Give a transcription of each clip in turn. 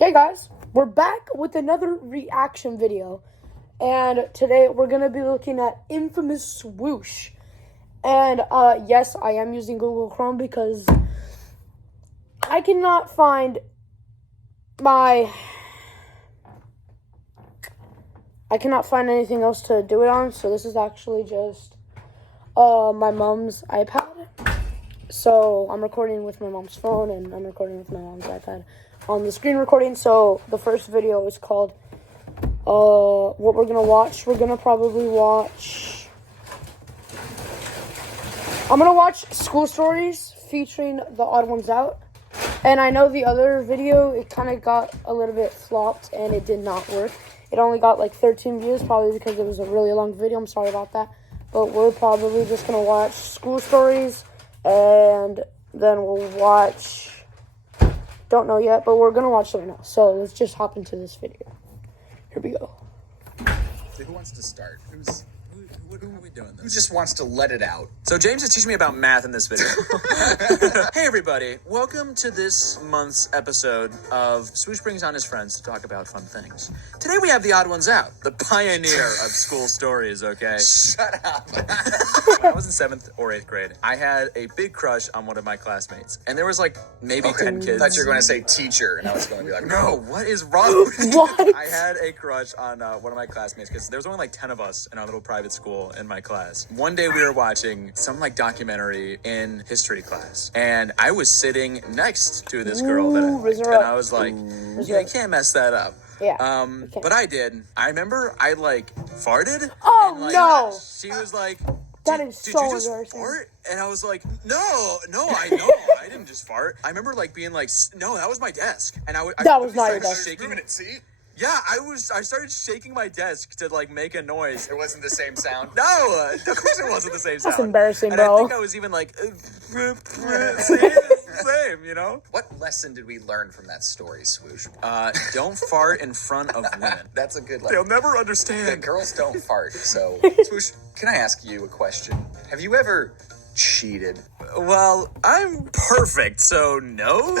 Okay guys, we're back with another reaction video, and today we're going to be looking at Infomous Swoosh. And yes, I am using Google Chrome because I cannot find anything else to do it on, so this is actually just my mom's iPad. So I'm recording with my mom's phone, and I'm recording with my mom's iPad on the screen recording. So the first video is called what we're gonna watch. We're gonna probably watch, I'm gonna watch School Stories featuring the Odd1sout. And I know the other video, it kind of got a little bit flopped and it did not work. It only got like 13 views, probably because it was a really long video. I'm sorry about that. But we're probably just gonna watch School Stories, and then we'll watch, don't know yet, but we're gonna watch something else. So let's just hop into this video. Here we go. So who wants to start? What are we doing? Who just wants to let it out? So James is teaching me about math in this video. Hey everybody, welcome to this month's episode of Swoosh Brings on His Friends to talk about fun things. Today we have the Odd1sout, the pioneer of school stories, okay? Shut up. When I was in 7th or 8th grade, I had a big crush on one of my classmates. And there was like maybe 10 kids. I thought you were going to say teacher, and I was going to be like, No, what is wrong with you? What? I had a crush on one of my classmates because there was only like 10 of us in our little private school in my class. One day we were watching some like documentary in history class, and I was sitting next to this girl that I liked, and I was like, you can't mess that up. Yeah. But I did. I remember I like farted. Oh, and, like, no. She was like, That is did so you just embarrassing. fart? And I was like, no, I didn't just fart. I remember like being like, no, that was my desk. And I That was not your started desk. shaking moving it, see? Yeah, I started shaking my desk to like make a noise. It wasn't the same sound. No, of course it wasn't the same sound. That's embarrassing, and bro. I think I was even like, same, you know? What lesson did we learn from that story, Swoosh? Don't fart in front of women. That's a good They'll lesson. never The understand. girls don't fart, so... Swoosh, can I ask you a question? Have you ever cheated? Well, I'm perfect, so no.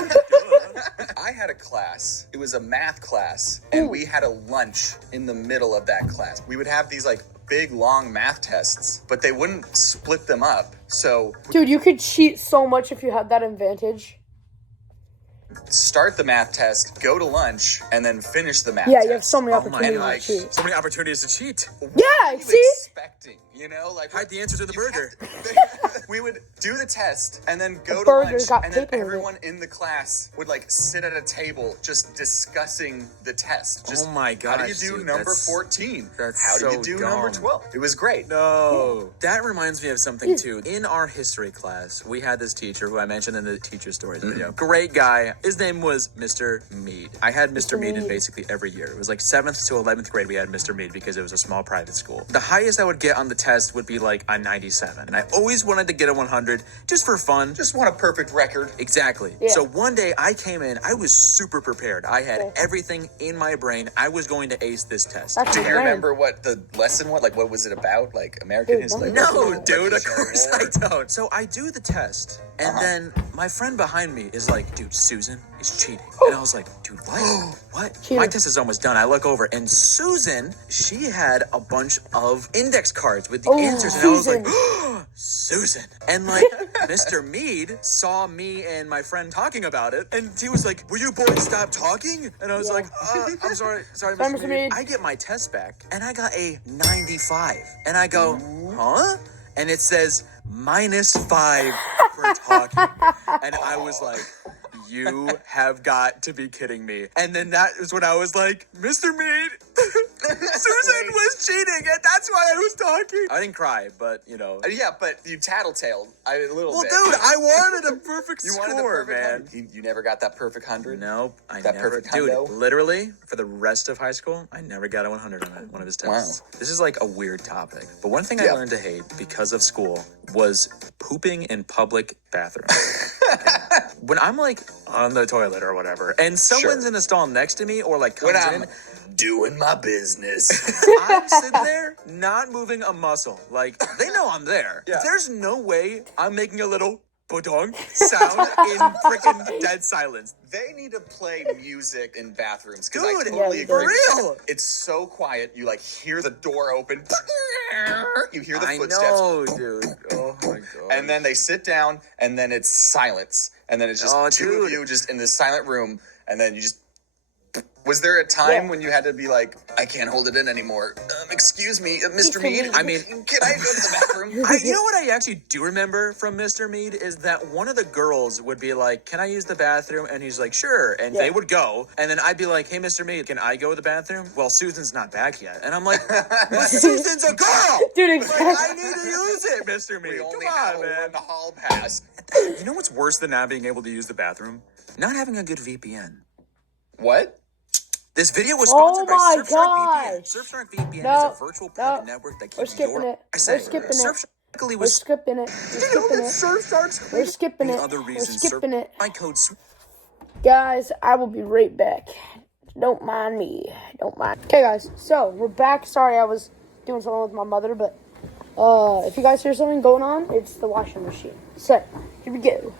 I had a class. It was a math class, and we had a lunch in the middle of that class. We would have these like big long math tests, but they wouldn't split them up. So Dude, you could cheat so much if you had that advantage. start the math test, go to lunch, and then finish the math test. Yeah, you have so many Oh opportunities my to cheat. So many opportunities to cheat. Yeah, You see? expecting, you know, like Hide the answers in the burger. we would do the test and then go to burger lunch, got and then paper in it. everyone in the class would like sit at a table just discussing the test. Just, Oh my how do you gosh, do dude, number that's- 14? that's How do so you do number dumb. 12? It was great. No. That reminds me of something too. In our history class, we had this teacher who I mentioned in the teacher stories video. Great guy. His name was Mr. Mead. I had Mr. Mead in basically every year. It was like 7th to 11th grade we had Mr. Mead because it was a small private school. The highest I would get on the test would be like a 97. And I always wanted to get a 100 just for fun. Just want a perfect record. Exactly. Yeah. So one day I came in, I was super prepared. I had everything in my brain. I was going to ace this test. That's Do you insane. remember what the lesson was? Like, what was it about? Like, American Dude, history? No, dude, of Revolutionary course War? I don't. So I do the test, and then my friend behind me is like, dude, Susan is cheating. And I was like, dude, what? What? Cheater. My test is almost done. I look over, and Susan, she had a bunch of index cards with the answers, and I was like, Susan. And like, Mr. Mead saw me and my friend talking about it, and he was like, will you boys stop talking? And I was like, I'm sorry, Mr. Mead. I get my test back, and I got a 95. And I go, huh? And it says -5 for talking. And I was like, you have got to be kidding me. And then that is when I was like, Mr. Mead, Susan was cheating, and that's why I was talking. I didn't cry, but you know. Yeah, but you tattletaled a little Well, bit. dude, I wanted a perfect You score, wanted the perfect man. 100. You never got that perfect 100? Nope, I That never. perfect Dude, hundo? literally, for the rest of high school, I never got a 100 on one of his tests. This is like a weird topic, but one thing I Yeah. learned to hate because of school was pooping in public bathrooms. When I'm like on the toilet or whatever, and someone's Sure. in the stall next to me or like comes When I'm in, doing my business. I'm sitting there not moving a muscle. Like, they know I'm there. Yeah. There's no way I'm making a little badong sound in freaking dead silence. They need to play music in bathrooms. Dude, Dude, I totally for agree. real. It's so quiet. You like hear the door open. You hear the I footsteps. know, dude. Oh my god. And then they sit down, and then it's silence. And then it's just two of you just in this silent room, and then you just... Was there a time when you had to be like, I can't hold it in anymore? Excuse me, Mr. Mead? I mean, can I go to the bathroom? You know what I actually do remember from Mr. Mead is that one of the girls would be like, can I use the bathroom? And he's like, sure. And they would go. And then I'd be like, hey, Mr. Mead, can I go to the bathroom? Well, Susan's not back yet. And I'm like, but Susan's a girl. Dude, exactly. Like, I need to use it, Mr. Mead. We only Come have on, one man. hall pass. You know what's worse than not being able to use the bathroom? Not having a good VPN. What? This video was sponsored by my Surfshark VPN. gosh. Surfshark VPN No, is a virtual private network that keeps We're skipping it. I say, We're skipping it. Surfshark We're was skipping it. We're skipping it. Surfshark's We're skipping it. other We're reasons. skipping it. My code. Guys, I will be right back. Don't mind me. Don't mind. Okay, guys. So, we're back. Sorry, I was doing something with my mother, but if you guys hear something going on, it's the washing machine. So, here we go.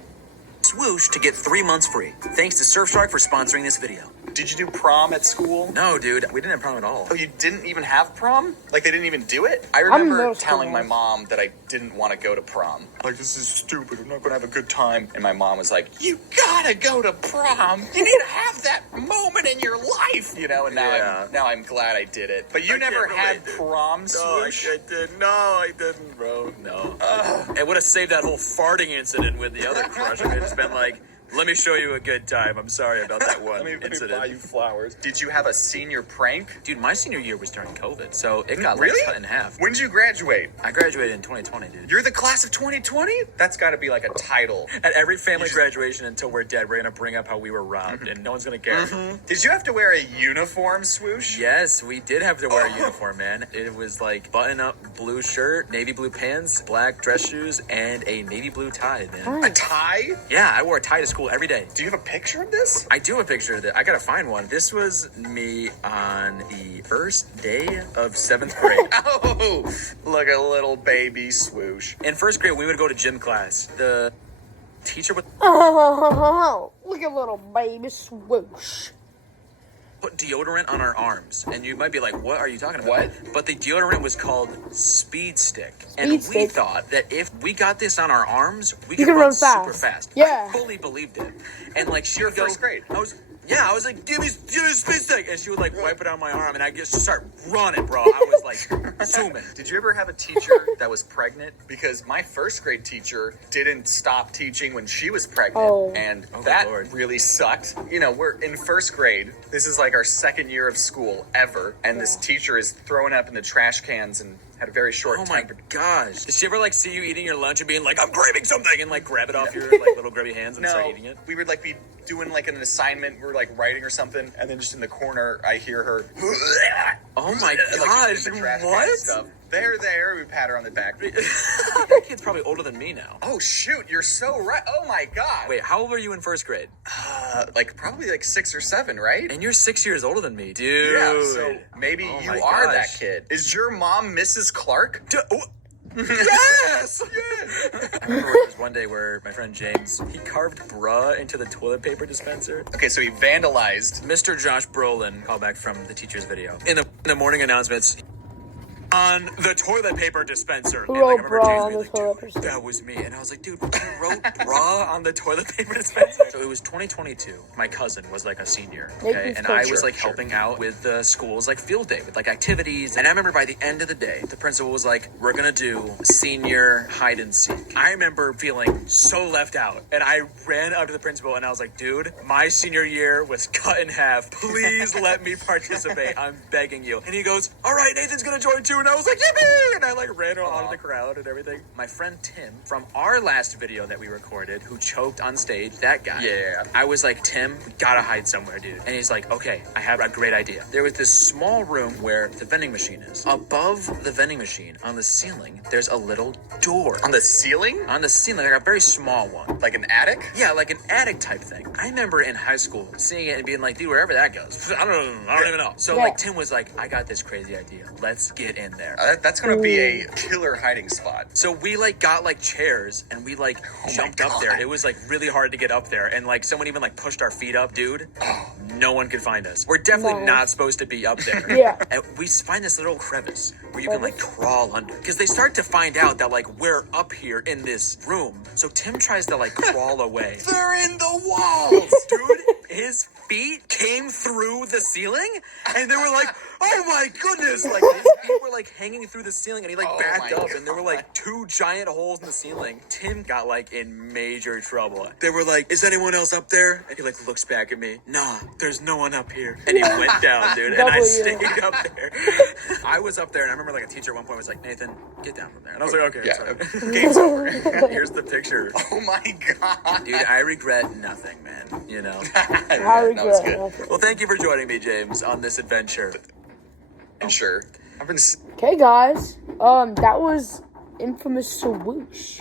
Swoosh to get 3 months free. Thanks to Surfshark for sponsoring this video. Did you do prom at school? No, dude, we didn't have prom at all. Oh, you didn't even have prom? Like, they didn't even do it? I in remember middle school, telling my guys. mom that I didn't want to go to prom. Like, this is stupid. I'm not going to have a good time. And my mom was like, you gotta go to prom. You need to have that moment in your life. You know, and now I'm glad I did it. But you never had prom, Swoosh? I didn't. No, I didn't, bro. No. It would have saved that whole farting incident with the other crush. I could have just been like, let me show you a good time. I'm sorry about that one Let me incident. buy you flowers. Did you have a senior prank? Dude, my senior year was during COVID, so it got Really? like cut in half. When did you graduate? I graduated in 2020, dude. You're the class of 2020? That's got to be like a title. At every family graduation until we're dead, we're gonna bring up how we were robbed, and no one's gonna care. Did you have to wear a uniform, Swoosh? Yes, we did have to wear a uniform, man. It was like button-up blue shirt, navy blue pants, black dress shoes, and a navy blue tie, man. A tie? Yeah, I wore a tie to school every day. Do you have a picture of this? I do have a picture of it. I gotta find one. This was me on the first day of 7th grade. Oh, look at little baby Swoosh. In 1st grade, we would go to gym class. The teacher would Oh, look at little baby Swoosh. put deodorant on our arms. And you might be like, what are you talking about? What? But the deodorant was called Speed Stick. And we Stick. thought that if we got this on our arms, we You could could run run fast. super fast. Yeah. I fully believed it. And like she would You're go, first grade. I was like, give me Speed Stick. And she would like wipe it on my arm and I just start running, bro. I was like zooming. Did you ever have a teacher that was pregnant? Because my 1st grade teacher didn't stop teaching when she was pregnant. Oh. And Oh, that Lord. really sucked. You know, we're in 1st grade. This is like our 2nd year of school ever. And this teacher is throwing up in the trash cans and had a very short Oh my temper. gosh. Did she ever like see you eating your lunch and being like, I'm craving something and like grab it off your like little grubby hands and start No, eating it? we would like be doing like an assignment. We were like writing or something. And then just in the corner, I hear her. Oh my like, just gosh, in the trash can what? and stuff. There. We pat her on the back. That kid's probably older than me now. Oh, shoot. You're so right. Oh, my God. Wait, how old were you in 1st grade? Like probably like 6 or 7, right? And you're 6 years older than me, dude. Yeah, so maybe Oh you my are gosh. that kid. Is your mom Mrs. Clark? Yes! I remember there was one day where my friend James, he carved bruh into the toilet paper dispenser. Okay, so he vandalized. Mr. Josh Brolin, callback from the teacher's video. In the morning announcements, on the toilet paper dispenser. Who And, like, I wrote remember bra James on being the like, toilet "Dude, dispenser?" that was me." And I was like, dude, you wrote bra on the toilet paper dispenser? So it was 2022. My cousin was like a senior, okay? Nathan's And I culture. was like helping out with the school's like field day with like activities. And I remember by the end of the day, the principal was like, we're gonna do senior hide and seek. I remember feeling so left out. And I ran up to the principal and I was like, dude, my senior year was cut in half. Please let me participate. I'm begging you. And he goes, all right, Nathan's gonna join too. And I was like, yippee! And I like ran out of the crowd and everything. My friend Tim from our last video that we recorded, who choked on stage, that guy. Yeah. I was like, Tim, we gotta hide somewhere, dude. And he's like, okay, I have a great idea. There was this small room where the vending machine is. Above the vending machine, on the ceiling, there's a little door. On the ceiling? On the ceiling, like a very small one. Like an attic? Yeah, like an attic type thing. I remember in high school seeing it and being like, dude, wherever that goes, I don't even know. So Yeah. like Tim was like, I got this crazy idea. Let's get in in there. That's gonna be a killer hiding spot. So we like got like chairs and we like jumped up there. It was like really hard to get up there, and like someone even like pushed our feet up, dude. No one could find us. We're definitely not supposed to be up there. Yeah. And we find this little crevice where you can like crawl under, because they start to find out that like we're up here in this room. So Tim tries to like crawl away. They're in the walls, Dude, his feet came through the ceiling, and they were like, oh my goodness, like his feet were like hanging through the ceiling, and he like backed up, and there were like 2 giant holes in the ceiling. Tim got like in major trouble. They were like, is anyone else up there? And he like looks back at me. Nah, there's no one up here. And he went down, dude, and I stayed up there. I was up there, and I remember like a teacher at one point was like, Nathan, get down from there. And I was like, okay, sorry. Game's over. Here's the picture. Oh my god. Dude, I regret nothing, man, you know. I regret nothing. Well, thank you for joining me, James, on this adventure. Sure. Okay, guys. That was Infomous Swoosh.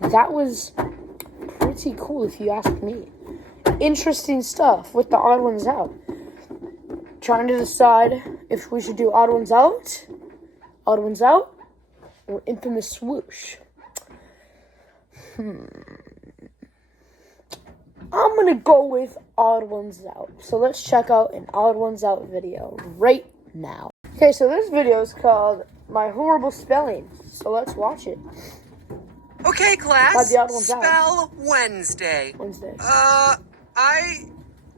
That was pretty cool, if you ask me. Interesting stuff with the Odd Ones Out. Trying to decide if we should do Odd Ones Out, or Infomous Swoosh. I'm gonna go with Odd Ones Out. So let's check out an Odd Ones Out video right now. Okay, so this video is called My Horrible Spelling. So let's watch it. Okay, class. How'd the Odd Ones Out? Spell Wednesday. Wednesday.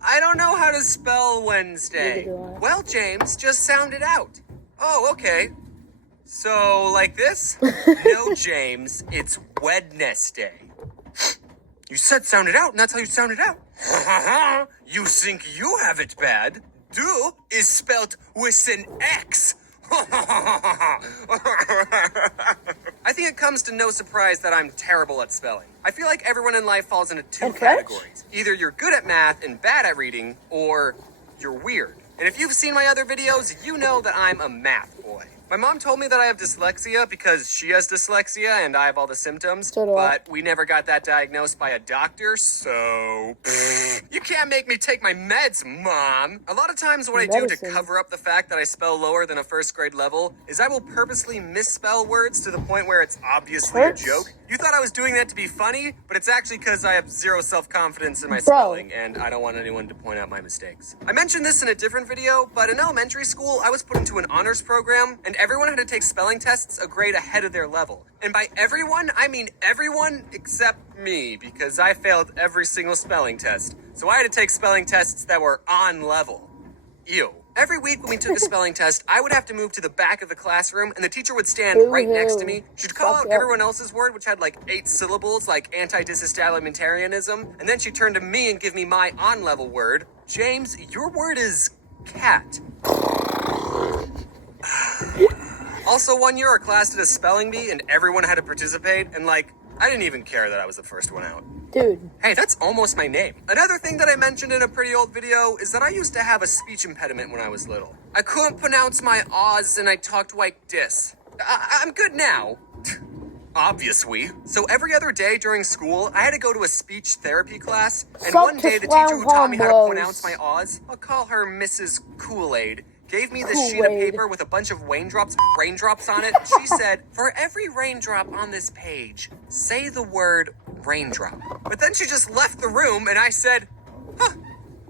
I don't know how to spell Wednesday. Neither do I. Well, James, just sound it out. Oh, okay. So, like this? No, James, it's Wednesday. You said sound it out, and that's how you sound it out. You think you have it bad? Do is spelt with an X. I think it comes to no surprise that I'm terrible at spelling. I feel like everyone in life falls into 2 And French? categories. Either you're good at math and bad at reading, or you're weird. And if you've seen my other videos, you know that I'm a math boy. My mom told me that I have dyslexia because she has dyslexia and I have all the symptoms, So do I. but we never got that diagnosed by a doctor, so you can't make me take my meds, Mom. A lot of times what I do to Medicine. cover up the fact that I spell lower than a first grade level is I will purposely misspell words to the point where it's obviously Hurts. a joke. You thought I was doing that to be funny, but it's actually because I have zero self-confidence in my Bro. spelling, and I don't want anyone to point out my mistakes. I mentioned this in a different video, but in elementary school, I was put into an honors program, and everyone had to take spelling tests a grade ahead of their level. And by everyone, I mean everyone except me, because I failed every single spelling test. So I had to take spelling tests that were on level. Ew. Every week when we took a spelling test, I would have to move to the back of the classroom, and the teacher would stand right next to me. She'd call Fuck out yeah. everyone else's word, which had like 8 syllables, like anti-disestablimentarianism, and then she'd turn to me and give me my on-level word. James, your word is cat. Also, one year our class did a spelling bee, and everyone had to participate, and like, I didn't even care that I was the first one out. Dude. Hey, that's almost my name. Another thing that I mentioned in a pretty old video is that I used to have a speech impediment when I was little. I couldn't pronounce my O's and I talked like this. I'm good now. Obviously. So every other day during school, I had to go to a speech therapy class, and Suck one to day the teacher who taught me how to Swamp pronounce my O's, I'll call her Mrs. Kool-Aid, gave me this sheet of Kool-Aid. paper with a bunch of raindrops on it. She said, for every raindrop on this page, say the word raindrop. But then she just left the room and I said,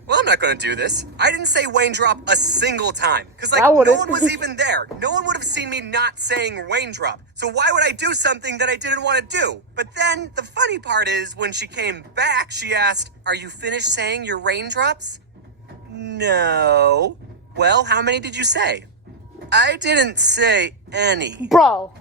well, I'm not gonna do this. I didn't say raindrop a single time. Cause like, I no would've. one was even there. No one would have seen me not saying raindrop. So why would I do something that I didn't want to do? But then the funny part is when she came back, she asked, are you finished saying your raindrops? No. Well, how many did you say? I didn't say any. Bro.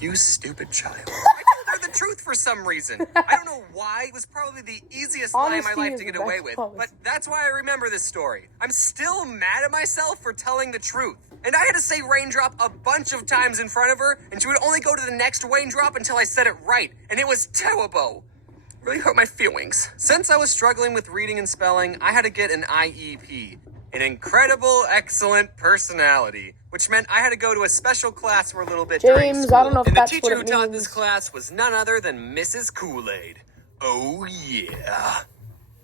You stupid child. I told her the truth for some reason. I don't know why. It was probably the easiest lie in my Honesty life is to get the away best with. policy. But that's why I remember this story. I'm still mad at myself for telling the truth. And I had to say raindrop a bunch of times in front of her, and she would only go to the next raindrop until I said it right. And it was terrible. Really hurt my feelings. Since I was struggling with reading and spelling, I had to get an IEP. An incredible, excellent personality, which meant I had to go to a special class for a little bit during James, school. I don't know if and the that's teacher what who it taught means. this class was none other than Mrs. Kool-Aid. Oh yeah.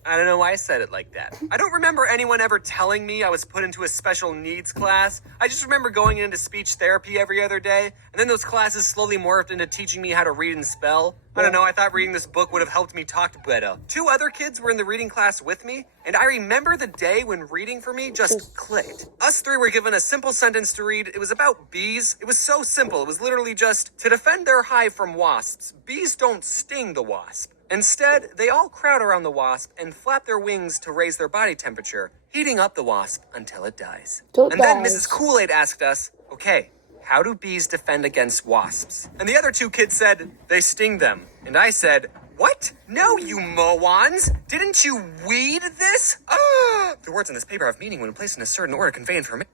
I don't know why I said it like that. I don't remember anyone ever telling me I was put into a special needs class. I just remember going into speech therapy every other day, and then those classes slowly morphed into teaching me how to read and spell. I don't know, I thought reading this book would have helped me talk better. 2 other kids were in the reading class with me, and I remember the day when reading for me just clicked. Us 3 were given a simple sentence to read. It was about bees. It was so simple. It was literally just, to defend their hive from wasps, bees don't sting the wasp. Instead, they all crowd around the wasp and flap their wings to raise their body temperature, heating up the wasp until it dies. And then Mrs. Kool-Aid asked us, okay, how do bees defend against wasps? And the other 2 kids said, they sting them. And I said, what? No, you moans! Didn't you weed this? Ah! The words on this paper have meaning when placed in a certain order convey information.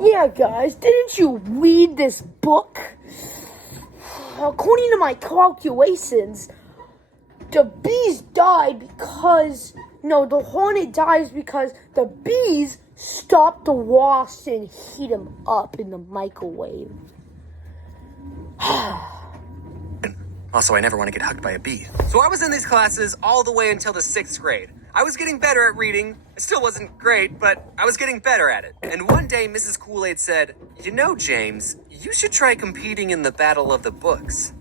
Yeah, guys, didn't you read this book? According to my calculations, the bees die because... No, the hornet dies because the bees stop the wasps and heat them up in the microwave. Also, I never want to get hugged by a bee. So I was in these classes all the way until the 6th grade. I was getting better at reading. It still wasn't great, but I was getting better at it. And one day, Mrs. Kool-Aid said, you know, James, you should try competing in the Battle of the Books.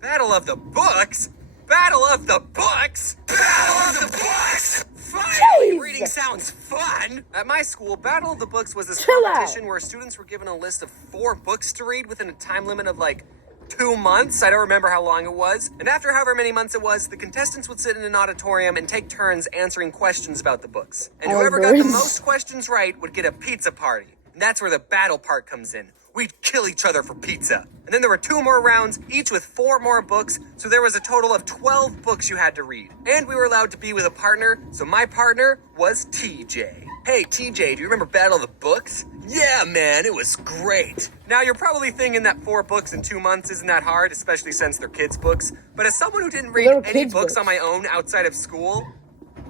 Battle of the Books? Battle of the Books? Battle of the Books! Finally, reading sounds fun! At my school, Battle of the Books was this competition where students were given a list of 4 books to read within a time limit of like 2 months. I don't remember how long it was. And after however many months it was, the contestants would sit in an auditorium and take turns answering questions about the books. And whoever got the most questions right would get a pizza party. And that's where the battle part comes in. We'd kill each other for pizza. And then there were 2 more rounds, each with 4 more books, so there was a total of 12 books you had to read. And we were allowed to be with a partner, so my partner was TJ. Hey, TJ, do you remember Battle of the Books? Yeah, man, it was great. Now, you're probably thinking that 4 books in 2 months isn't that hard, especially since they're kids' books. But as someone who didn't read any books on my own outside of school,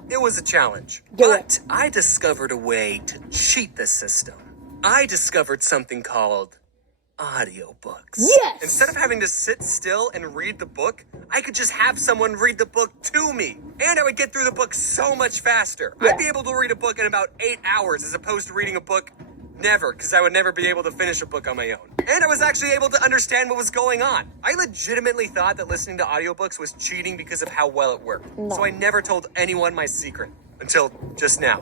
it was a challenge. But I discovered a way to cheat the system. I discovered something called audiobooks. Yes! Instead of having to sit still and read the book, I could just have someone read the book to me. And I would get through the book so much faster. I'd be able to read a book in about 8 hours as opposed to reading a book never, because I would never be able to finish a book on my own. And I was actually able to understand what was going on. I legitimately thought that listening to audiobooks was cheating because of how well it worked. So I never told anyone my secret. Until just now.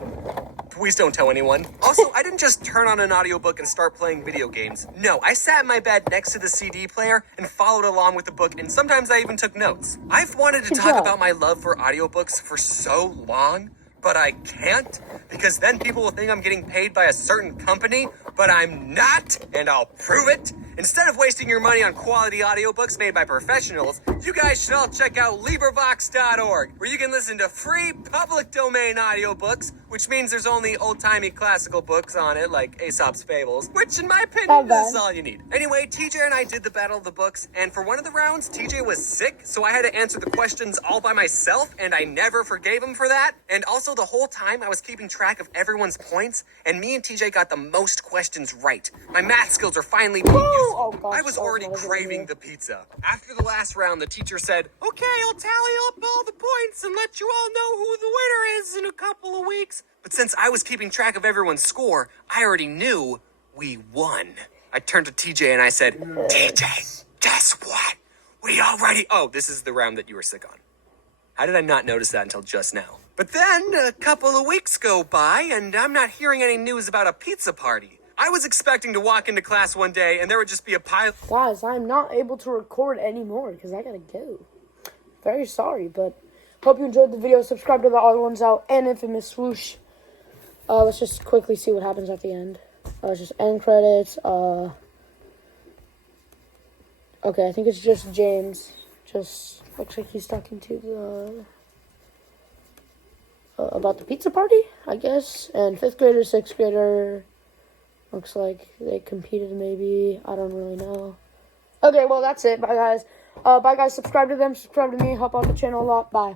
Please don't tell anyone. Also, I didn't just turn on an audiobook and start playing video games. No, I sat in my bed next to the CD player and followed along with the book, and sometimes I even took notes. I've wanted to talk about my love for audiobooks for so long, but I can't, because then people will think I'm getting paid by a certain company, but I'm not, and I'll prove it. Instead of wasting your money on quality audiobooks made by professionals, you guys should all check out LibriVox.org, where you can listen to free public domain audiobooks, which means there's only old-timey classical books on it, like Aesop's Fables, which in my opinion is all you need. Anyway, TJ and I did the Battle of the Books, and for one of the rounds, TJ was sick, so I had to answer the questions all by myself, and I never forgave him for that. And also, the whole time, I was keeping track of everyone's points, and me and TJ got the most questions right. My math skills are finally being useful. I was already craving the pizza. After the last round, the teacher said, okay, I'll tally up all the points and let you all know who the winner is in a couple of weeks. But since I was keeping track of everyone's score, I already knew we won. I turned to TJ and I said, TJ, guess what? We already... Oh, this is the round that you were sick on. How did I not notice that until just now? But then a couple of weeks go by and I'm not hearing any news about a pizza party. I was expecting to walk into class one day and there would just be a pile... Guys, I'm not able to record anymore because I gotta go. Very sorry, but hope you enjoyed the video. Subscribe to the Odd1sout and Infomous Swoosh. Let's just quickly see what happens at the end. It's just end credits. Okay, I think it's just James. Just looks like he's talking to the... about the pizza party, I guess. And 5th grader, 6th grader... Looks like they competed maybe. I don't really know. Okay, well, that's it. Bye, guys. Subscribe to them. Subscribe to me. Help out the channel a lot. Bye.